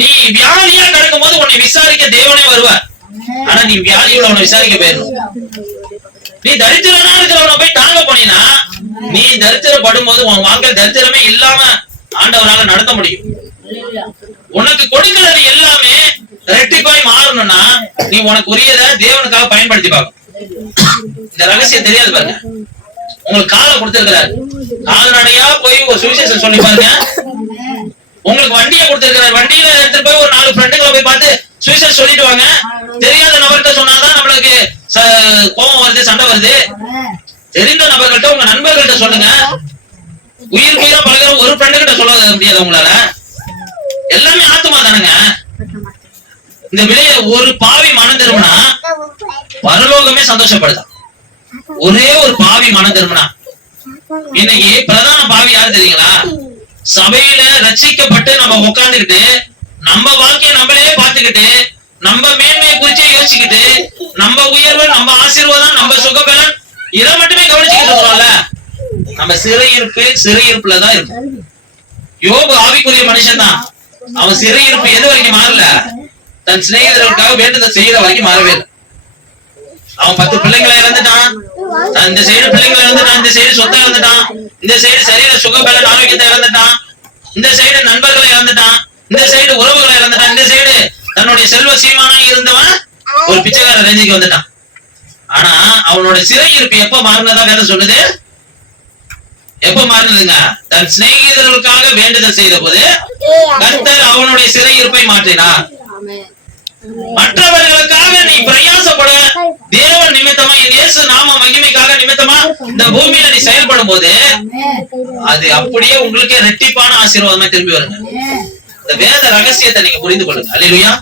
நீ வியாதியா கிடக்கும் போது உன்னை விசாரிக்க தேவனே வருவார். ஆனா நீ வியாதி உள்ளவனை விசாரிக்க போயிடணும். நீ தரித்திரனா இருக்கிறவனை போய் தாங்க போனீங்கன்னா நீ தரித்திரப்படும் போது உன் வாழ்க்கை தரித்திரமே இல்லாம ஆண்டவரால நடத்த முடியும். உனக்கு கொடுக்கிறது எல்லாமே ரெட்டிப்பாய் மாறணும்னா நீ உனக்கு உரியதை தேவனுக்காக பயன்படுத்தி பார்க்கணும். இந்த ரகசியம் தெரியாது பாருங்க. உங்களுக்கு காலை கொடுத்திருக்கிறாரு, கால்நடையா போய் ஒரு சுவிசேஷம் சொல்லி பாருங்க. உங்களுக்கு வண்டியை கொடுத்திருக்கிறாரு, வண்டியில எடுத்துட்டு போய் ஒரு 4 ஃப்ரெண்டுகளை போய் பார்த்து சுவிசேஷம் சொல்லிட்டு வாங்க. தெரியாத நபர்கிட்ட சொன்னாதான் நம்மளுக்கு கோபம் வருது, சண்டை வருது. தெரிந்த நபர்கள்ட்ட உங்க நண்பர்கள்ட்ட சொல்லுங்க. உயிர் உயிரா பழகிற ஒரு ஃப்ரெண்டு கிட்ட சொல்ல முடியாது உங்களால. எல்லாமே ஆத்துமா தானுங்க. இந்த விலைய ஒரு பாவி மனம் திரும்பினா பரலோகமே சந்தோஷப்படுதான். ஒரே ஒரு பாவி மனம் திரும்பினா. இன்னைக்கு பிரதான பாவி யாரு தெரியுங்களா? சபையில ரட்சிக்கப்பட்டு நம்ம உட்கார்ந்துக்கிட்டு நம்ம வாழ்க்கையை நம்மளே பார்த்துக்கிட்டு நம்ம மேன்மையை குறிச்சே யோசிச்சுக்கிட்டு நம்ம உயர்வு, நம்ம ஆசீர்வாதம், நம்ம சுகபலன் இதை மட்டுமே கவனிச்சுக்கிட்டு இருக்கிறோம்ல. நம்ம சிறையிருப்புலதான் இருக்கும். யோபு ஆவிக்குரிய மனுஷன் தான். அவன் சிறையிருப்பு எது வரைக்கும் மாறல? தன் சிநேகிதர்களுக்காக வேண்டுதல் செய்யற வரைக்கும் மாறவே இல்லை. அவன் 10 பிள்ளைங்களை இறந்துட்டான். இந்த சைடு பிள்ளைங்களை இறந்துட்டான், இந்த சைடு சொத்தை இறந்துட்டான், இந்த சைடு சரீர சுகபலன் ஆரோக்கியத்தை இறந்துட்டான், இந்த சைடு நண்பர்களை இறந்துட்டான், இந்த சைடு உறவுகளை இறந்துட்டான், இந்த சைடு தன்னுடைய செல்வ சீமானா இருந்தவன் ஒரு பிச்சைக்கார ரேஞ்சுக்கு வந்துட்டான். ஆனா அவனோட சிறையிருப்பு எப்ப மாறினதா வேதம் சொல்லுது? எப்ப மாறினதுங்க? தன் சிநேகிதர்களுக்காக வேண்டுதல் செய்த போது கர்த்தர் அவனுடைய சிறையிருப்பை மாற்றினார். மற்றவர்களுக்காக நீ பிரயாசப்பட தேவன் நிமித்தமா, இயேசு நாம மகிமைக்காக நிமித்தமா இந்த பூமியில நீ செயல்படும் போது அது அப்படியே உங்களுக்கே ரெட்டிப்பான ஆசீர்வாதமா திரும்பி வருங்க. இந்த வேத ரகசியத்தை நீங்க புரிந்து கொள்ளுங்க. அல்லேலூயா.